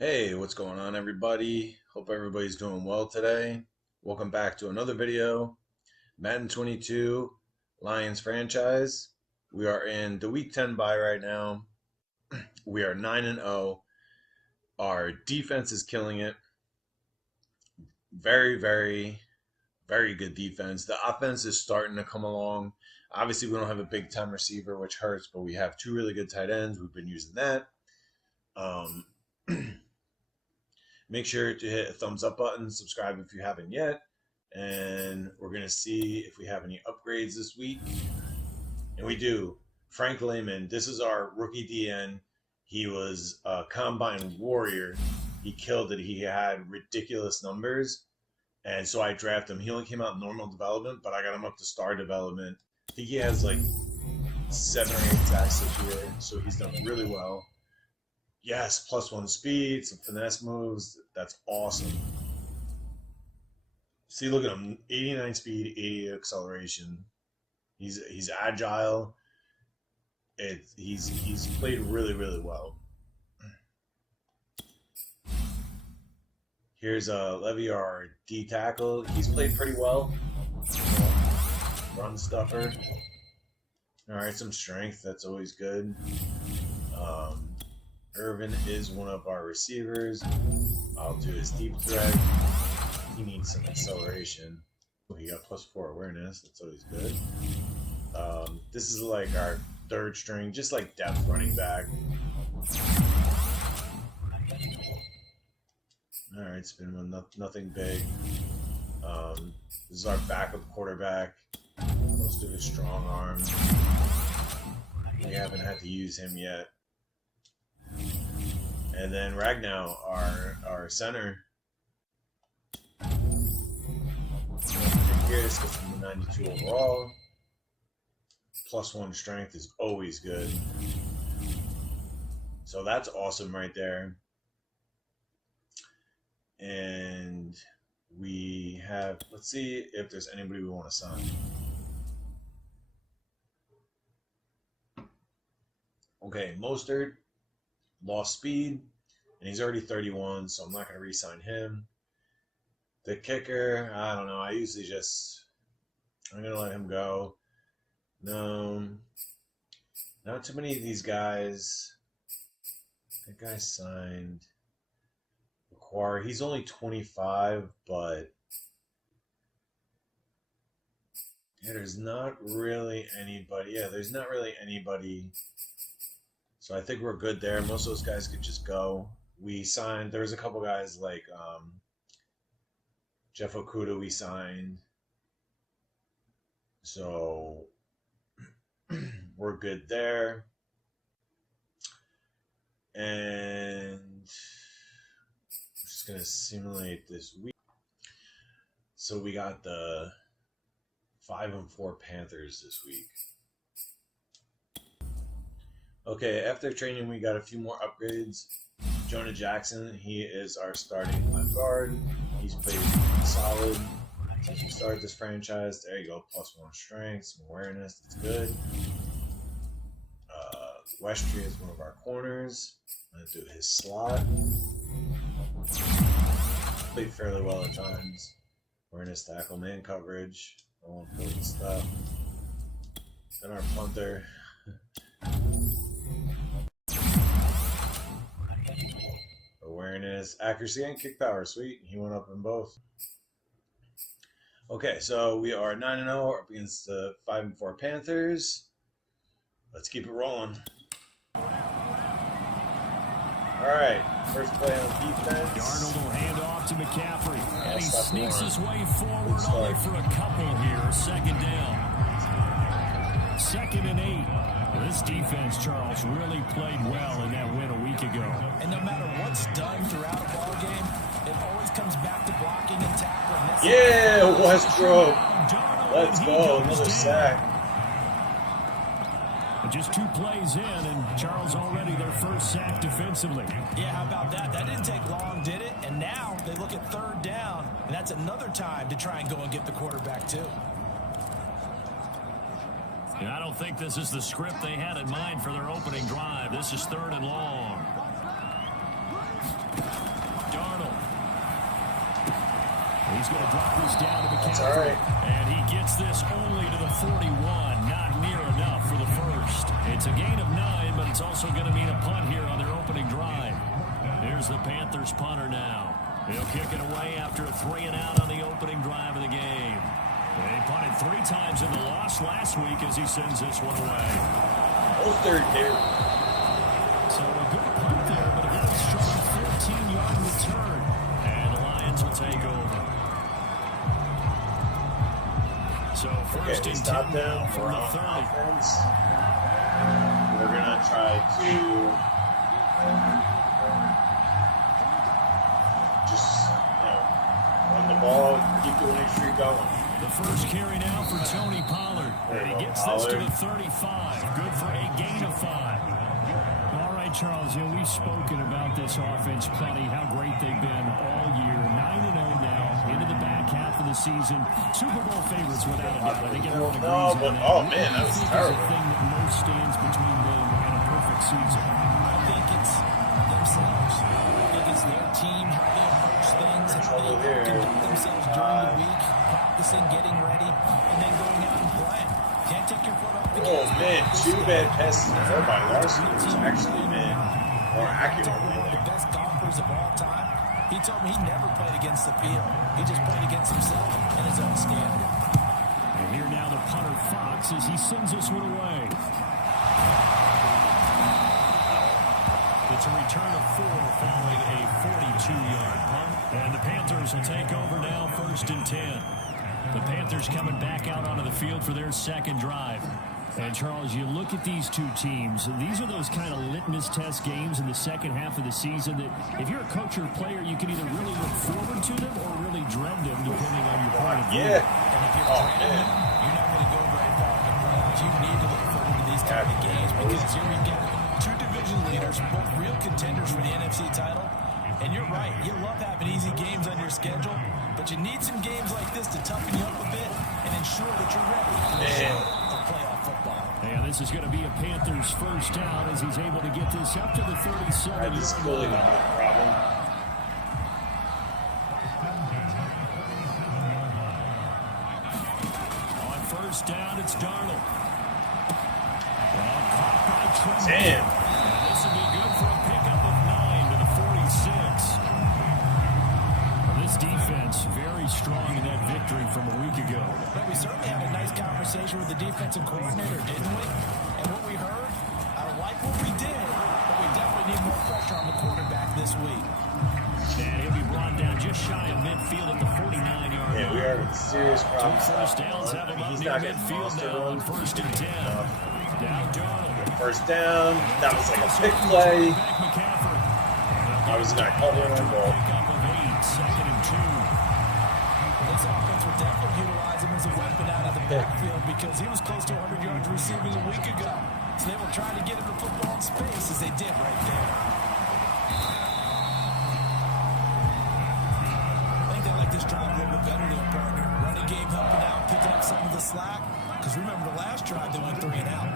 Hey, what's going on, everybody? Hope everybody's doing well today. Welcome back to another video. Madden 22 Lions franchise. We are in the Week 10 bye right now. We are 9-0. Our defense is killing it. Very, very, very good defense. The offense is starting to come along. Obviously, we don't have a big time receiver, which hurts, but we have two really good tight ends. We've been using that. Make sure to hit a thumbs up button, subscribe if you haven't yet, and we're going to see if we have any upgrades this week. And we do. Frank Lehman, this is our rookie DN. He was a combine warrior. He killed it. He had ridiculous numbers, and so I drafted him. He only came out in normal development, but I got him up to star development. I think he has like 7 or 8 sacks this year, so he's done really well. Yes, +1 speed, some finesse moves. That's awesome. See, look at him. 89 speed, 80 acceleration. He's agile. He's played really, really well. Here's Levy, our D tackle. He's played pretty well. Run stuffer. All right, some strength. That's always good. Irvin is one of our receivers. I'll do his deep threat. He needs some acceleration. Oh, he got +4 awareness. That's always good. This is like our third string, just like depth running back. All right, spin one, nothing big. This is our backup quarterback. Most of his strong arm. We haven't had to use him yet. And then Ragnow, our center. Here's from the 92 overall. +1 strength is always good. So that's awesome right there. And we have, let's see if there's anybody we want to sign. Okay, Mostert lost speed, and he's already 31, so I'm not going to re-sign him. The kicker, I don't know. I usually I'm going to let him go. No, not too many of these guys. That guy signed. Acquire. He's only 25, but yeah, there's not really anybody. Yeah, there's not really anybody. So I think we're good there. Most of those guys could just go. We signed. There's a couple guys like Jeff Okuda we signed. So we're good there. And I'm just going to simulate this week. So we got the 5-4 Panthers this week. Okay, after training, we got a few more upgrades. Jonah Jackson, he is our starting left guard. He's played solid since we started this franchise. There you go, +1 strength, some awareness, that's good. Westry is one of our corners. I'm going to do his slot. Played fairly well at times. Awareness, tackle, man coverage, all important stuff. Then our punter. Awareness, accuracy, and kick power. Sweet. He went up in both. Okay, so we are 9-0 up against the 5-4 Panthers. Let's keep it rolling. All right, first play on defense. Darnold will hand off to McCaffrey. And he sneaks his way forward only for a couple here. 2nd down. 2nd and 8. This defense, Charles, really played well in that win a week ago. And no matter what's done throughout a ball game, it always comes back to blocking and tackling. Yeah, Westbrook. Let's go. Another sack. Just 2 plays in, and Charles already their first sack defensively. Yeah, how about that? That didn't take long, did it? And now they look at 3rd down, and that's another time to try and go and get the quarterback too. I don't think this is the script they had in mind for their opening drive. This is 3rd and long. Darnold. He's going to drop this down to McCaffrey. That's all right. And he gets this only to the 41. Not near enough for the first. It's a gain of 9, but it's also going to mean a punt here on their opening drive. Here's the Panthers punter now. He'll kick it away after a 3-and-out on the opening drive of the game. They punted 3 times in the loss last week as he sends this one away. Oh, third there. So a good punt there, but a very strong 14-yard return. And the Lions will take over. So first and 10 now from the 30. Offense. We're going to try to just, run the ball, keep the winning streak going. The first carry now for Tony Pollard. And he gets this to the 35. Good for a gain of 5. All right, Charles, we've spoken about this offense plenty, how great they've been all year. 9-0 now, into the back half of the season. Super Bowl favorites without a doubt. I think everyone agrees on that. Oh, man, that was terrible. The thing that most stands between them and a perfect season. I think it's themselves. I think it's their team, how they approach things, how they conduct themselves during the week, practicing, getting ready, and then going out and playing. Can't take your foot off the gas. Oh, man, 2 bad passes thrown by Larson, who's actually been more accurate. One of the best golfers of all time. He told me he never played against the field. He just played against himself and his own standard. And here now the punter Fox as he sends this one away. It's a return of 4 following a 42-yard punt. And the Panthers will take over now, 1st and 10. The Panthers coming back out onto the field for their second drive. And, Charles, you look at these two teams, these are those kind of litmus test games in the second half of the season that if you're a coach or a player, you can either really look forward to them or really dread them, depending on your point of view. Yeah. And if you're dreading them, you're not going to go very far in the playoffs. You need to look forward to these kind of games because here we get 2 division leaders, both real contenders for the NFC title. And you're right, you love having easy games on your schedule, but you need some games like this to toughen you up a bit and ensure that you're ready for playoff football. And this is going to be a Panthers first down as he's able to get this up to the 37. This is clearly going to be a problem. On first down, it's Darnold. Well, caught by Trent. Damn. And this will be good for a pickup of 9 to the 46. Well, this defense very strong in that victory from a week ago. But we certainly had a nice conversation with the defensive coordinator, didn't we? And what we heard, I like what we did, but we definitely need more pressure on the quarterback this week. And he'll be brought down just shy of midfield at the 49-yard line. Yeah, we are in serious 2 problems. first downs have him up He's near not getting midfield monster now on runs. 1st and 10. Now Darnold. First down. That was like a pick play. Back McCaffrey. I was not covering him, but Pickup of 8, 2nd and 2. This offense will definitely utilize him as a weapon out of the backfield because he was close to 100 yards receiving a week ago. So they will try to get him the football in space as they did right there. I think they like this drive a little bit better there, partner. Running game helping out, picking up some of the slack. Because remember the last drive, they went 3 and out.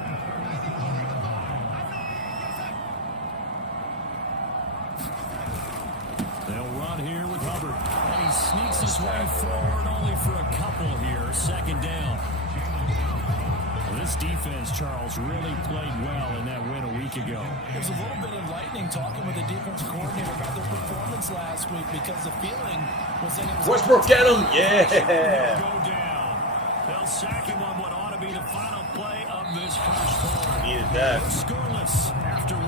They'll run here with Hubbard. And he sneaks his way forward only for a couple here. 2nd down. Well, this defense, Charles, really played well in that win a week ago. It was a little bit enlightening talking with the defensive coordinator about their performance last week because the feeling was that it was... Westbrook, get him! Go Yeah! down. They'll sack him on what ought to be the final play of this first quarter. Needed that. Scoreless after 1.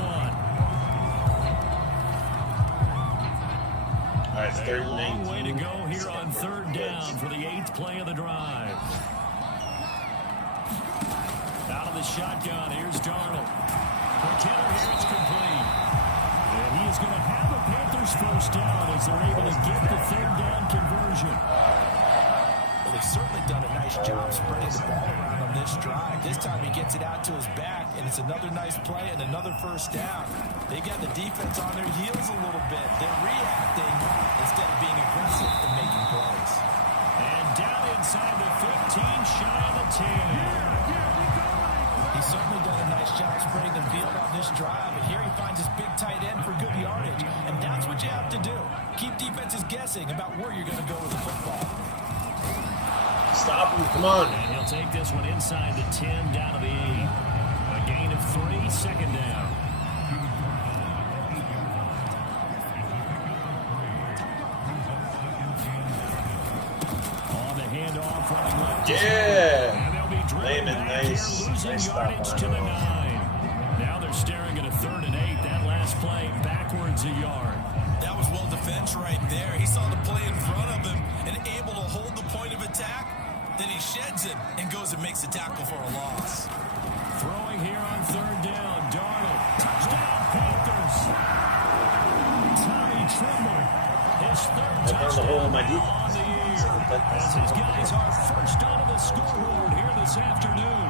All right, it's A 3rd and long way to 19. go here on 3rd down for the 8th play of the drive. Out of the shotgun, here's Darnold. For Taylor, here it's complete. And he is going to have a Panthers first down as they're able to get the 3rd down conversion. Well, they've certainly done a nice job spreading the ball around on this drive. This time he gets it out to his back, and it's another nice play and another first down. They got the defense on their heels a little bit. They're reacting instead of being aggressive and making plays. And down inside the 15, shy of the 10. He's certainly done a nice job spreading the field on this drive, and here he finds his big tight end for good yardage. And that's what what you have to do. Keep defenses guessing about where you're going to go with the football. Stop him, come on. And he'll take this one inside the 10, down to the 8. A gain of 3, second down. On the handoff, running left. Yeah. And they'll be driven Lehman, back nice. here, losing Nice yardage stop to on the it. 9. Now they're staring at a 3rd and 8. That last play backwards a yard. That was well defense right there. He saw the play in front of him and able to hold the point of attack. Then he sheds it and goes and makes a tackle for a loss. Throwing here on 3rd down. Darnold. Touchdown, Panthers. Tommy Tremble. His 3rd I found the hole in my touchdown on the year. As his guys are first onto the scoreboard here this afternoon.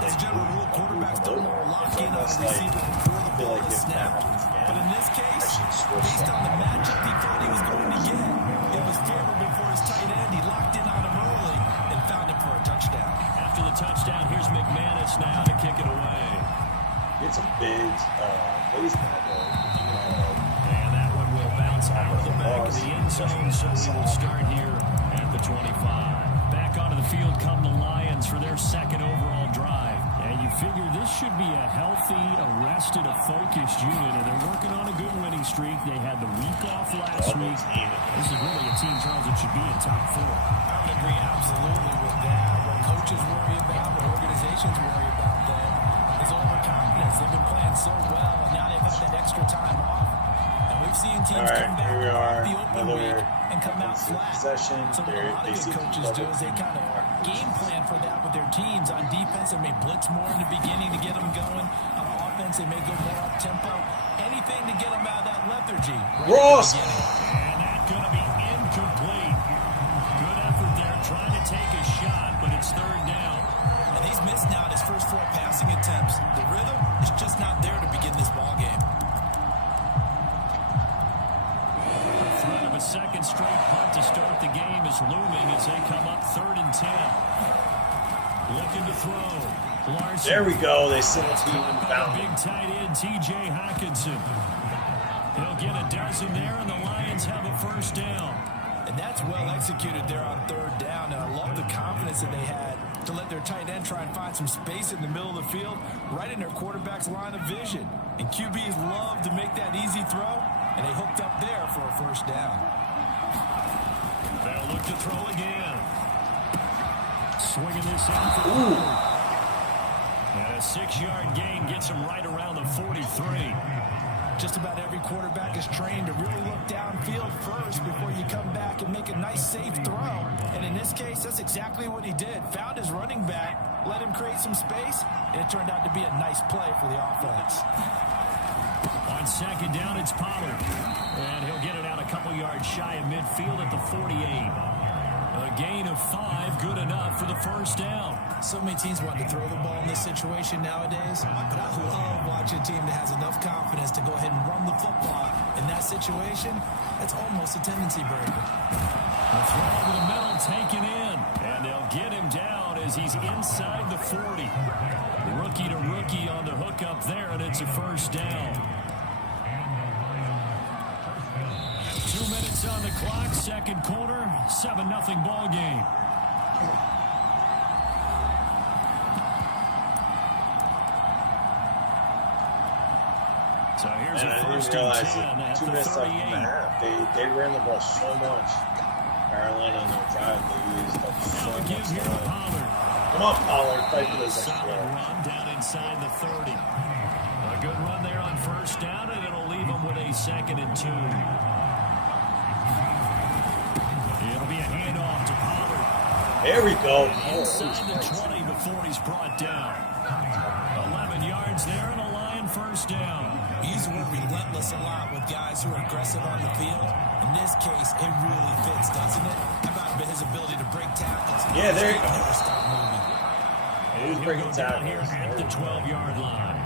As a general rule, quarterbacks don't want to lock in on a receiver before the ball is snapped. But in this case, based on the matchup he thought he was going to get, it was favorable for his tight end. He locked in on him early and found him for a touchdown. After the touchdown, here's McManus now to kick it away. It's a big place now, And that one will bounce out of the back of the end zone, so we will start here at the 25. Back onto the field come the Lions for their 2nd overall drive. And you figure this should be a healthy, arrested, a focused unit, and they're working on a good winning streak. They had the week off last week. This is really a team, Charles, that should be in top 4. I would agree absolutely with that. What coaches worry about, what organizations worry about then is overconfidence. They've been playing so well, and now they've got that extra time off. And we've seen teams come back off the open week and come out flat. So what a lot of good coaches do is they kind of game plan for that with their teams. On defense, they may blitz more in the beginning to get them going. On offense, they may go more up-tempo. Anything to get them out of that lethargy. Ross! And that's going to be incomplete. Good effort there, trying to take a shot, but it's 3rd down. And he's missed now his first 4 passing attempts. The rhythm is just not there to begin this ball game. Threat of a 2nd straight punt to start the game is looming as they come up 3rd and 10. Looking to throw. Larson. There we go. They sent it to him and found Big him. tight end T.J. Hockenson. He'll get a dozen there, and the Lions have a 1st down. And that's well executed there on 3rd down. And I love the confidence that they had to let their tight end try and find some space in the middle of the field, right in their quarterback's line of vision. And QBs love to make that easy throw, and they hooked up there for a 1st down. They'll look to throw again. Swinging this in for Pollard. And a 6-yard gain gets him right around the 43. Just about every quarterback is trained to really look downfield first before you come back and make a nice, safe throw. And in this case, that's exactly what he did. Found his running back, let him create some space, and it turned out to be a nice play for the offense. On 2nd down, it's Pollard. And he'll get it out a couple yards shy of midfield at the 48. A gain of 5, good enough for the 1st down. So many teams want to throw the ball in this situation nowadays, but I love watching a team that has enough confidence to go ahead and run the football. In that situation, that's almost a tendency breaker. A throw over the middle taken in, and they'll get him down as he's inside the 40. Rookie to rookie on the hook up there, and it's a 1st down. 2 minutes on the clock, 2nd quarter, 7-0 ball game. So here's a 1st and 10 at 2 the minutes left in the 38. half. They ran the ball so much. Carolina on their drive, they used up so Now a much give here to time. Pollard. Come on, Pollard, fight for those extra Solid yards. run down inside the 30. A good run there on 1st down, and it'll leave them with a 2nd and 2. It'll be a handoff to Pollard. There we go. Inside the 20 before he's brought down. 11 yards there and a Lion 1st down. We use the word relentless a lot with guys who are aggressive on the field. In this case, it really fits, doesn't it? How about his ability to break tackles? Yeah, there you go. Never stop moving. He was He'll breaking go down tackles. here at the 12-yard line.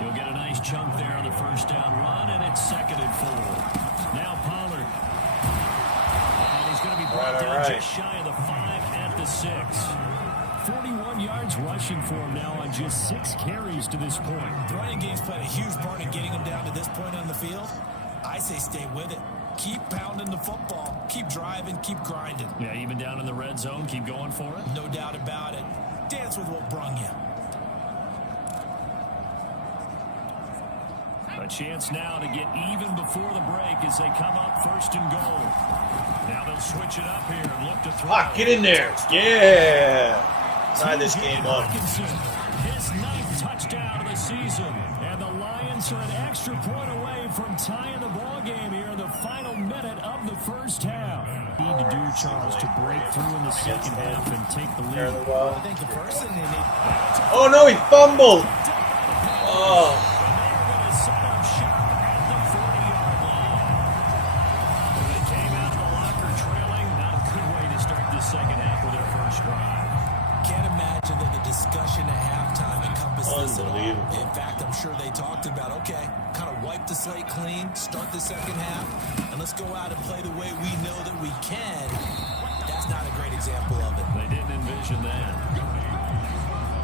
He'll get a nice chunk there on the 1st down run, and it's 2nd and 4. Now Pollard. And he's going to be brought down just shy of the 5 at the 6. 41 yards rushing for him now on just 6 carries to this point. The running game's played a huge part in getting him down to this point on the field. I I say stay with it. Keep pounding the football. Keep driving. Keep grinding. Yeah, even down in the red zone, keep going for it. No doubt about it. Dance with what brung you. A chance now to get even before the break as they come up 1st and goal. Now they'll switch it up here and look to throw. Get in there. Yeah. Tie this game up. His 9th touchdown of the season. And the Lions are an extra point away from tying the ball game here in the final minute of the first half. Need to do, Charles, to break through in the second half and take the lead. I think the first thing they need... Oh, no, he fumbled. Oh. Second half of their first drive. Can't imagine that the discussion at halftime encompassed this at all. Unbelievable. In fact, I'm sure they talked about, okay, kind of wipe the slate clean, start the second half, and let's go out and play the way we know that we can. That's not a great example of it. They didn't envision that.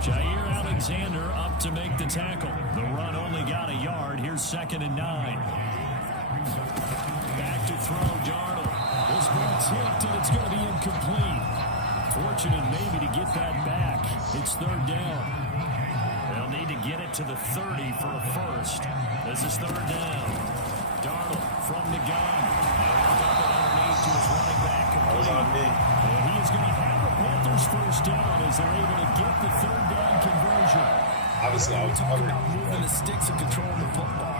Jair Alexander up to make the tackle. The run only got a yard. Here's 2nd and 9. Back to throw, Darnold. This ball tipped, and it's going to be incomplete. Fortunate maybe to get that back. It's 3rd down. They'll need to get it to the 30 for a first. This is 3rd down. Darnold from the gun. Underneath to his running back. That was on me. And he is going to have the Panthers first down as they're able to get the 3rd down conversion. Obviously, I was Talking about moving the sticks and controlling the football.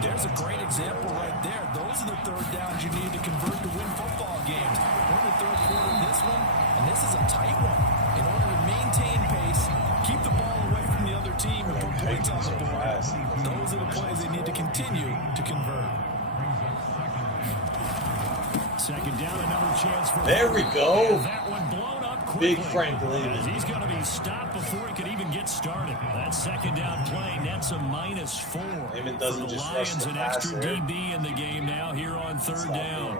There's a great example right there. Those are the 3rd downs you need to convert to win football games. We're in the 3rd quarter of this one, and this is a tight one. In order to maintain pace, keep the ball away from the other team, and put points on the board. Those are the plays they need to continue to convert. 2nd down, another chance for... There we go. That one blown up quickly. Big Frank Lehman. He's going to be stopped before he could even get started. That 2nd down play, that's a -4. Lehman doesn't just rush Lions the an extra passer. DB in the game now here on 3rd down.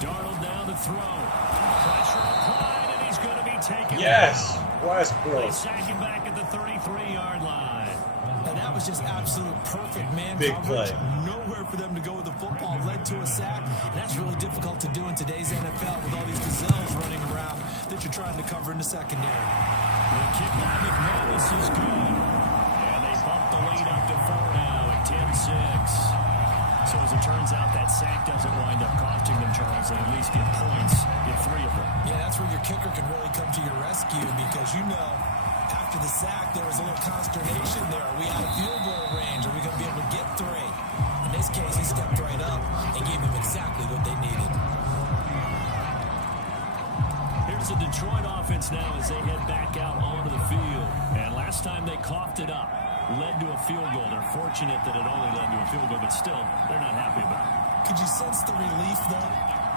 Darnold down to throw. Pressure applied, and he's going to be taken. Yes. They Westbrook. sack him back at the 33-yard line. And that was just absolute perfect man Big coverage. play. Nowhere for them to go with the football. Led to a sack. And that's really difficult to do in today's NFL with all these gazelles running around that you're trying to cover in the secondary. The kick by McManus is good. And they bump the lead up to 4 now at 10-6. So as it turns out, that sack doesn't wind up costing them, Charles. They at least get points, get 3 of them. Yeah, that's where your kicker can really come to your rescue because you know after the sack there was a little consternation there. Are we out of field goal range? Are we going to be able to get 3? In this case, he stepped right up and gave them exactly what they needed. Here's the Detroit offense now as they head back out onto the field. And last time they coughed it up, led to a field goal. They're fortunate that it only led to a field goal, but still, they're not happy about it. Could you sense the relief, though,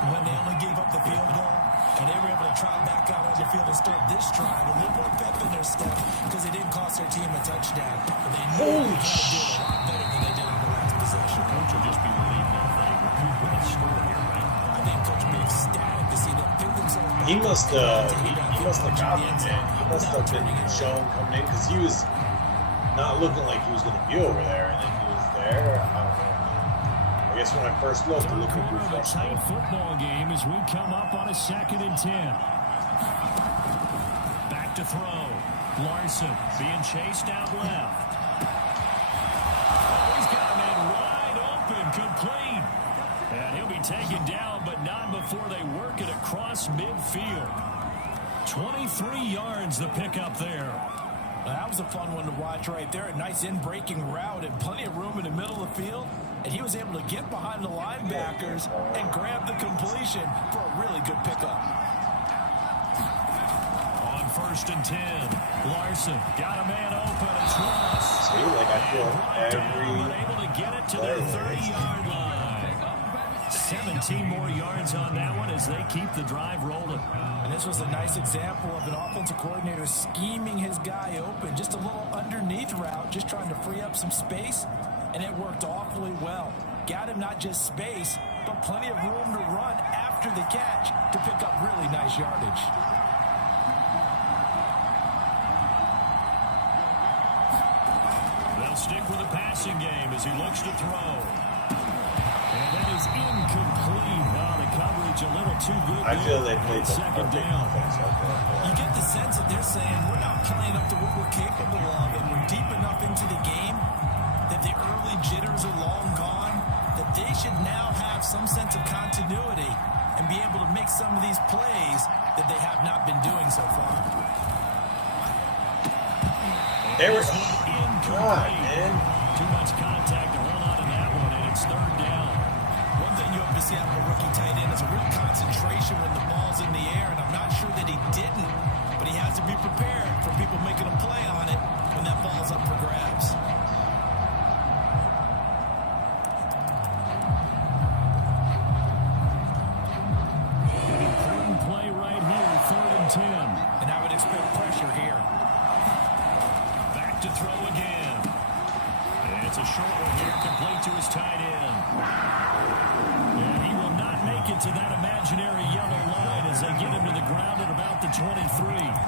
when they only gave up the field goal? And they were able to trot back out on the field and start this drive with a little more pep in their step because they didn't cost their team a touchdown. But they knew they had to do it a lot better than they did in the last possession. Coach will just be relieved that they recoup with a score here, right? I think Coach will be ecstatic to see them pick themselves back. He must have got it, man. He must have been shown coming in because he was not looking like he was going to be over there, and then he was there. I don't know. I guess when I first looked, it looked like he was a tight football game as we come up on a 2nd and 10. Back to throw. Larson being chased out left. He's got a man wide open, complete. And he'll be taken down, but not before they work it across midfield. 23 yards the pickup there. That was a fun one to watch right there. A nice in-breaking route and plenty of room in the middle of the field. And he was able to get behind the linebackers and grab the completion for a really good pickup. On 1st and 10, Larson got a man open. It's Ross. See, like I feel every able to get it to their 30-yard line. 17 more yards on that one as they keep the drive rolling. And this was a nice example of an offensive coordinator scheming his guy open. Just a little underneath route, just trying to free up some space. And it worked awfully well. Got him not just space, but plenty of room to run after the catch to pick up really nice yardage. stick with the passing game as he looks to throw. And that is incomplete. The coverage a little too good. I feel they played the second down. You get the sense that they're saying we're not playing up to what we're capable of, and we're deep enough into the game that the early jitters are long gone, that they should now have some sense of continuity and be able to make some of these plays that they have not been doing so far. There we go. God, man. Too much contact to hold on to that one, and it's third down. One thing you have to see out of a rookie tight end is a real concentration when the ball's in the air, and I'm not sure that he didn't, but he has to be prepared for people making a play on it when that ball's up for grabs. Important play right here, 3rd and 10. And I would expect pressure here. Back to throw again. It's a short one here, complete to his tight end. And he will not make it to that imaginary yellow line as they get him to the ground at about the 23.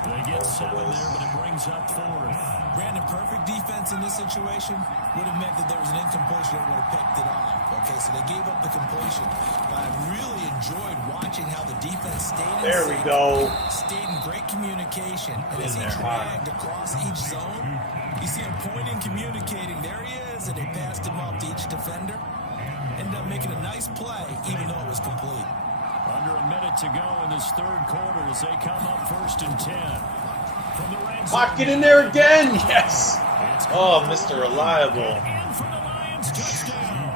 They get 7 there, but it brings up 4th. Brandon, perfect defense in this situation would have meant that there was an incompletion that would have picked it off. Okay, so they gave up the completion. But I really enjoyed watching how the defense stayed in There we sync, go. stayed in great communication. And as he dragged across each zone, you see him pointing, communicating. There he is, and they passed him up to each defender. Ended up making a nice play, even though it was complete. Under a minute to go in this 3rd quarter as they come up 1st and 10. From the red Lock zone. it in there again. Yes. Oh, Mr. Reliable. In for the Lions touchdown.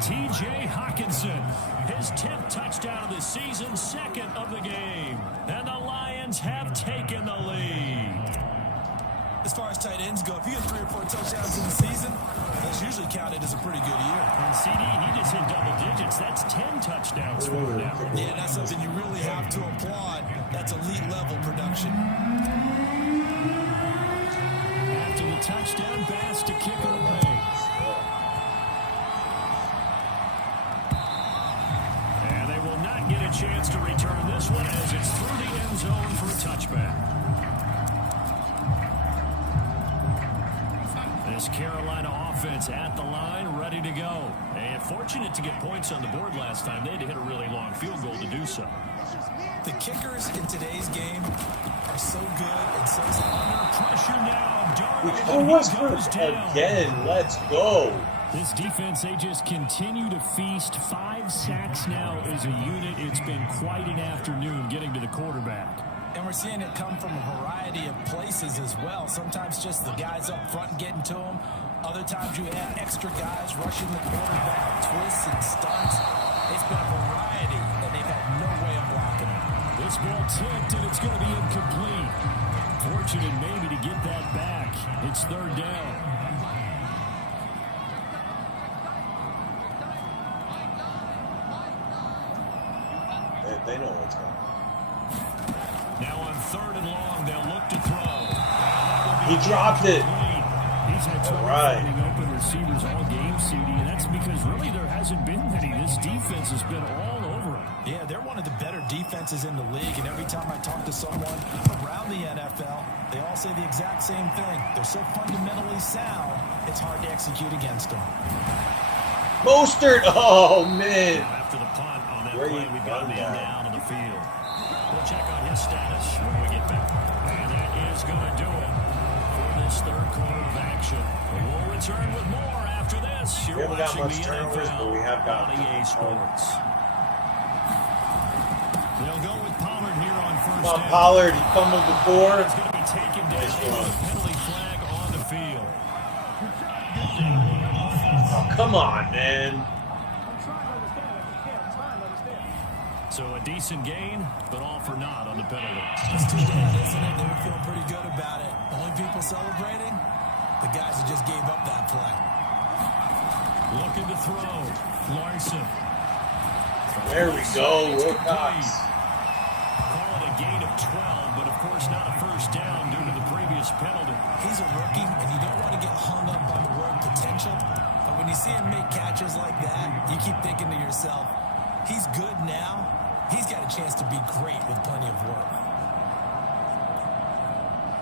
T.J. Hawkinson, his 10th touchdown of the season, 2nd of the game. And the Lions have taken the lead. As far as tight ends go, if you get 3 or 4 touchdowns in the season, that's usually counted as a pretty good year. And CD, he just hit double digits. That's 10 touchdowns for him now. Yeah, that's something you really have to applaud. That's elite level production. After the touchdown, Bass to kick it away. And they will not get a chance to return this one as it's through the end zone for a touchback. This Carolina offense at the line, ready to go. And fortunate to get points on the board last time. They had to hit a really long field goal to do so. The kickers in today's game are so good and so Under pressure now. It was hurt again. Let's go. This defense, they just continue to feast. 5 sacks now as a unit. It's been quite an afternoon getting to the quarterback. And we're seeing it come from a variety of places as well. Sometimes just the guys up front getting to them. Other times you have extra guys rushing the quarterback, twists and stunts. It's been a variety, and they've had no way of blocking it. This ball tipped, and it's going to be incomplete. Fortunate maybe to get that back. It's 3rd down. They know what's going on. Now on 3rd and long, they'll look to throw. He dropped it. He's had trouble finding open receivers all game, CD, and that's because really there hasn't been many. This defense has been all over him. Yeah, they're one of the better defenses in the league, and every time I talk to someone around the NFL, they all say the exact same thing. They're so fundamentally sound, it's hard to execute against them. Mostert. Oh, man. After the punt on that play, we've got a man down on the field. We'll check on his status when we get back. And that is going to do it for this 3rd quarter of action. We'll return with more after this. You're We haven't got watching much the turnovers, NFL but we have got on EA Sports. They'll go with Pollard here on 1st Come on, down. Pollard. He fumbled before. He's going to be taken down with a penalty flag on the field. Oh, come on, man. So a decent gain, but all for naught on the penalty. It's too bad, isn't it? They were feeling pretty good about it. Only people celebrating? The guys who just gave up that play. Looking to throw. Larson. There we go. Wilcox. Call it a gain of 12, but of course not a 1st down due to the previous penalty. He's a rookie, and you don't want to get hung up on the word potential. But when you see him make catches like that, you keep thinking to yourself, he's good now. He's got a chance to be great with plenty of work.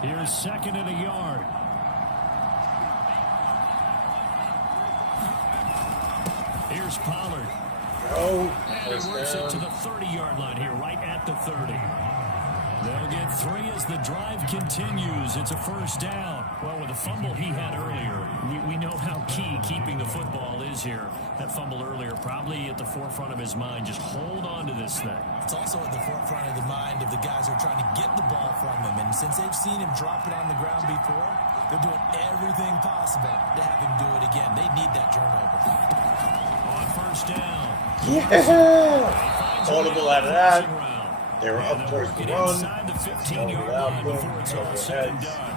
Here's 2nd and a yard. Here's Pollard. Oh, And he works it to the 30-yard line here, right at the 30. They'll get 3 as the drive continues. It's a first down. Well, with the fumble he had earlier, we know how key keeping the football is here. That fumble earlier probably at the forefront of his mind. Just hold on to this thing. It's also at the forefront of the mind of the guys who are trying to get the ball from him. And since they've seen him drop it on the ground before, they're doing everything possible to have him do it again. They need that turnover. On first down. Yeah! Audible out of that. They were up towards the run. Inside the 15-yard line before it's all said and done.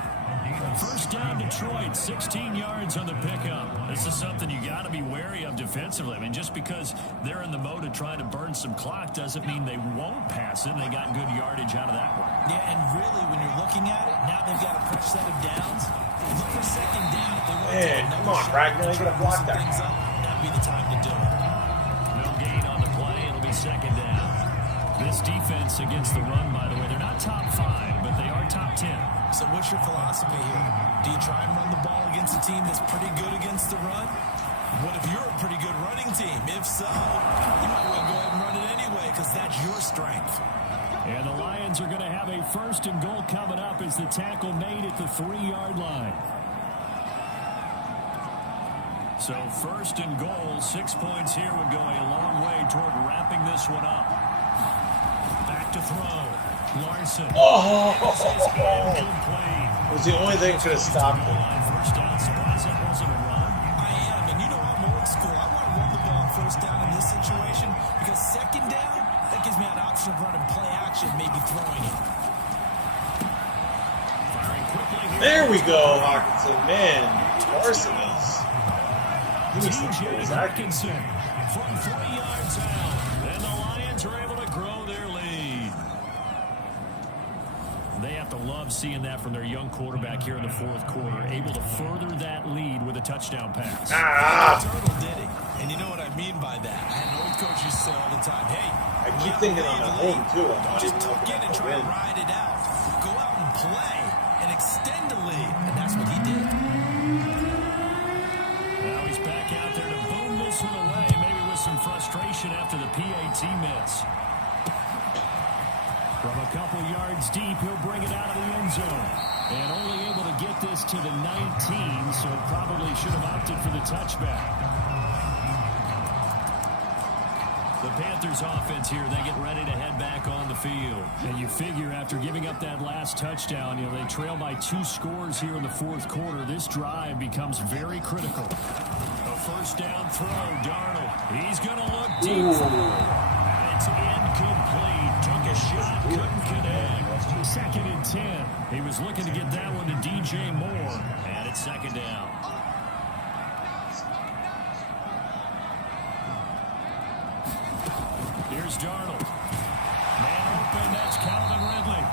First down, Detroit, 16 yards on the pickup. This is something you got to be wary of defensively. I mean, just because they're in the mode of trying to burn some clock doesn't mean they won't pass it. They got good yardage out of that one. Yeah, and really, when you're looking at it, now they've got a fresh set of downs. Look for second down. If they want to take come on, Ragnar, you got to block that. That'd be the time to do it. No gain on the play. It'll be second down. This defense against the run, by the way, they're not top 5, but they are top 10. So what's your philosophy here? Do you try and run the ball against a team that's pretty good against the run? What if you're a pretty good running team? If so, you might want to go ahead and run it anyway because that's your strength. And the Lions are going to have a first and goal coming up as the tackle made at the 3-yard line. So first and goal, 6 points here would go a long way toward wrapping this one up. Back to throw. Larson. Oh! Incomplete. It was the only thing that could have stopped him. First down, surprise that wasn't a run. I am, and you know I'm old school. I want to run the ball first down in this situation because second down, that gives me an option of running play action, maybe throwing it. Firing quickly here. There we go, Hawkinson. Man, Larson is... He was TJ Hawkinson from 3 yards out. And the Lions are able to grow their lead. They have to love seeing that from their young quarterback here in the fourth quarter, able to further that lead with a touchdown pass. Turtle did it. And you know what I mean by that. I had an old coach used to say all the time, hey, I keep thinking on the home, too. I'm not just even tuck in and try to ride it out. Go out and play and extend the lead. And that's what he did. Now he's back out there to boom this one away, maybe with some frustration after the PAT miss. From a couple yards deep, he'll bring it out of the end zone. And only able to get this to the 19, so probably should have opted for the touchback. The Panthers offense here, they get ready to head back on the field. And you figure after giving up that last touchdown, they trail by 2 scores here in the fourth quarter. This drive becomes very critical. A first down throw, Darnold. He's going to look deep for it. And it's incomplete. Took a shot, couldn't connect. Second and 10. He was looking to get that one to DJ Moore. And it's second down. Here's Darnold. Man open, that's Calvin Ridley.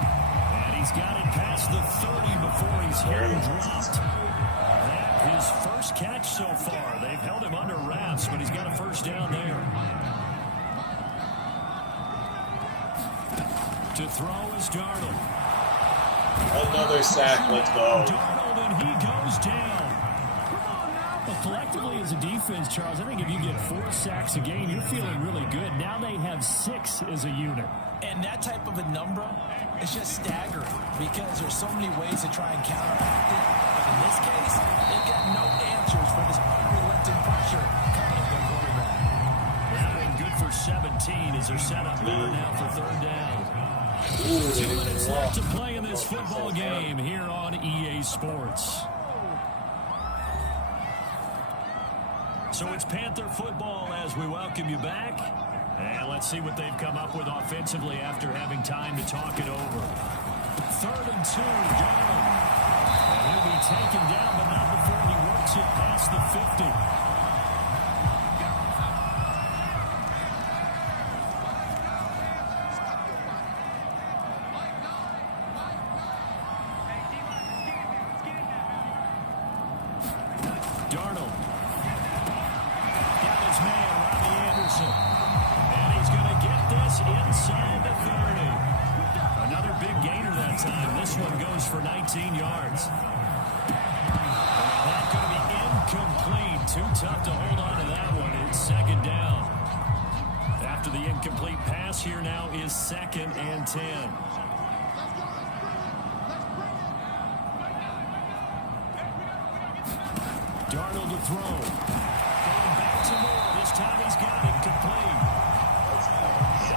And he's got it past the 30 before he's hit and dropped. That his first catch so far. They've held him under wraps, but he's got a first down there. To throw is Darnold. Another sack, let's go. Darnold, and he goes down. Well, collectively as a defense, Charles, I think if you get 4 sacks a game, you're feeling really good. Now they have 6 as a unit. And that type of a number is just staggering because there's so many ways to try and counteract it. But in this case, they've got no answers for this unrelenting pressure coming at their quarterback. That one good for 17 as they're set up better now for third down. 2 minutes left to play in this football game here on EA Sports. So it's Panther football as we welcome you back. And let's see what they've come up with offensively after having time to talk it over. 3rd and 2, Darnold. And he'll be taken down, but not before he works it past the 50. Darnold. Got his man, Robbie Anderson. And he's going to get this inside the 30. Another big gainer that time. This one goes for 19 yards. That's going to be incomplete. Too tough to hold on to that one. It's second down. After the incomplete pass, here now is 2nd and 10. Darnold to throw. Going back to Moore. This time he's got it complete.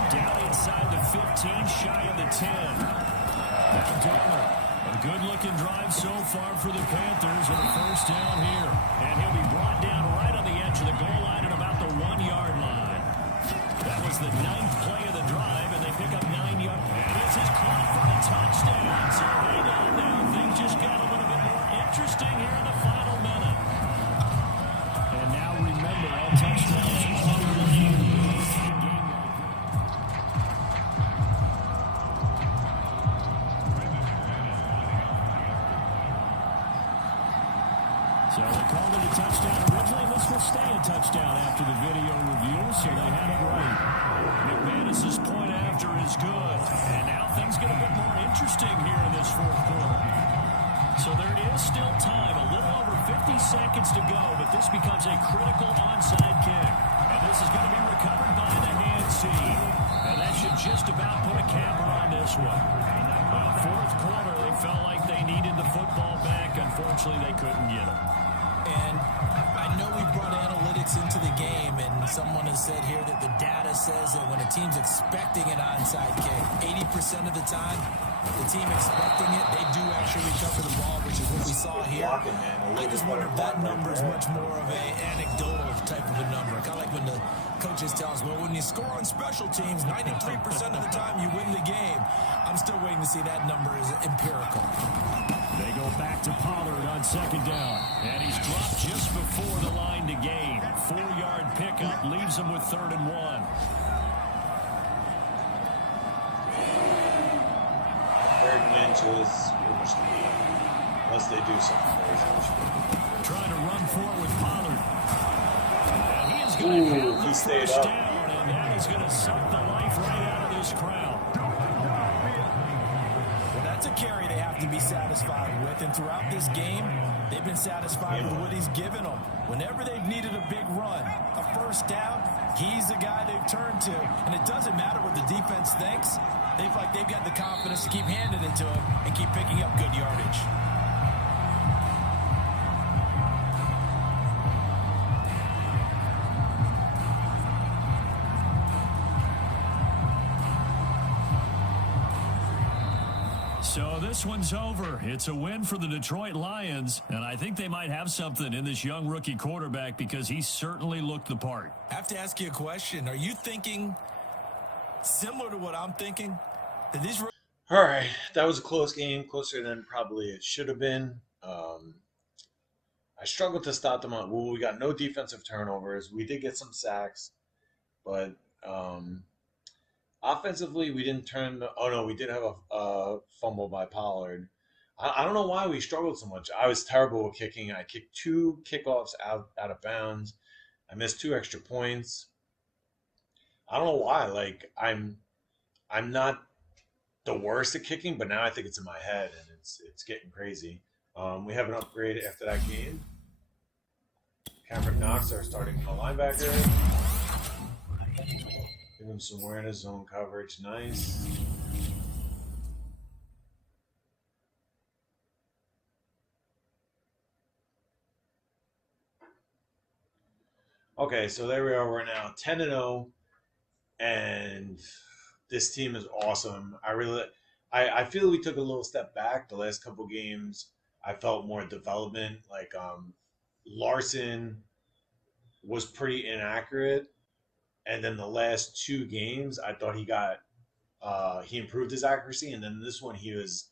Down inside the 15, shy of the 10. Now Darnold. A good-looking drive so far for the Panthers and a first down here. And he'll be brought down right on the edge of the goal line at about the 1-yard line. That was the 9th play of the drive, and they pick up 9 yards. And this is caught for a touchdown. So hang on now. Things just got a little bit more interesting here in the final minute. And now remember, all touchdowns are part of the game. So they called it a touchdown originally. This will stay a touchdown after the video review, so they had it right. McManus's point after is good. And now things get a bit more interesting here in this fourth quarter. So there is still time, a little over 50 seconds to go, but this becomes a critical onside kick. And this is going to be recovered by the hand team. And that should just about put a capper on this one. Well, fourth quarter, they felt like they needed the football back. Unfortunately, they couldn't get it. And I know we brought analytics into the game, and someone has said here that the data says that when a team's expecting an onside kick, 80% of the time, the team expecting it, they do actually recover the ball, which is what we saw here. I just wonder if that number is much more of an anecdotal type of a number. Kind of like when the coaches tell us, well, when you score on special teams, 93% of the time you win the game. I'm still waiting to see that number is empirical. They go back to Pollard on second down. And he's dropped just before the line to gain. 4-yard pickup leaves him with 3rd and 1. Third and inches, unless they do something crazy. Trying to run forward with Pollard. And he is going to have the first down, and that is going to suck the life right out of this crowd. Well, that's a carry they have to be satisfied with, and throughout this game, they've been satisfied with what he's given them. Whenever they've needed a big run, a first down, he's the guy they've turned to. And it doesn't matter what the defense thinks. They've got the confidence to keep handing it to him and keep picking up good yardage. So this one's over. It's a win for the Detroit Lions, and I think they might have something in this young rookie quarterback because he certainly looked the part. I have to ask you a question. Are you thinking similar to what I'm thinking? That these All right, that was a close game, closer than probably it should have been. I struggled to stop them on. Well, we got no defensive turnovers. We did get some sacks, but offensively, we didn't turn the. Oh no, we did have a fumble by Pollard. I don't know why we struggled so much. I was terrible at kicking. I kicked 2 kickoffs out of bounds. I missed 2 extra points. I don't know why. Like I'm not the worst at kicking, but now I think it's in my head and it's getting crazy. We have an upgrade after that game. Cameron Knox, our starting linebacker. Give him some awareness, zone coverage, nice. Okay, so there we are. We're now 10-0, and this team is awesome. I feel we took a little step back the last couple games. I felt more development. Like Larson was pretty inaccurate, and then the last 2 games, I thought he improved his accuracy, and then this one he was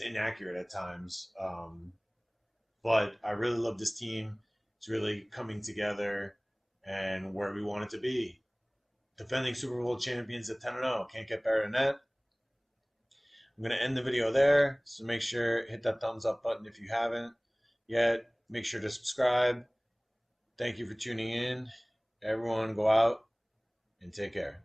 inaccurate at times. But I really love this team. It's really coming together and where we want it to be. Defending Super Bowl champions at 10-0. Can't get better than that. I'm going to end the video there. So make sure hit that thumbs up button if you haven't yet. Make sure to subscribe. Thank you for tuning in. Everyone go out and take care.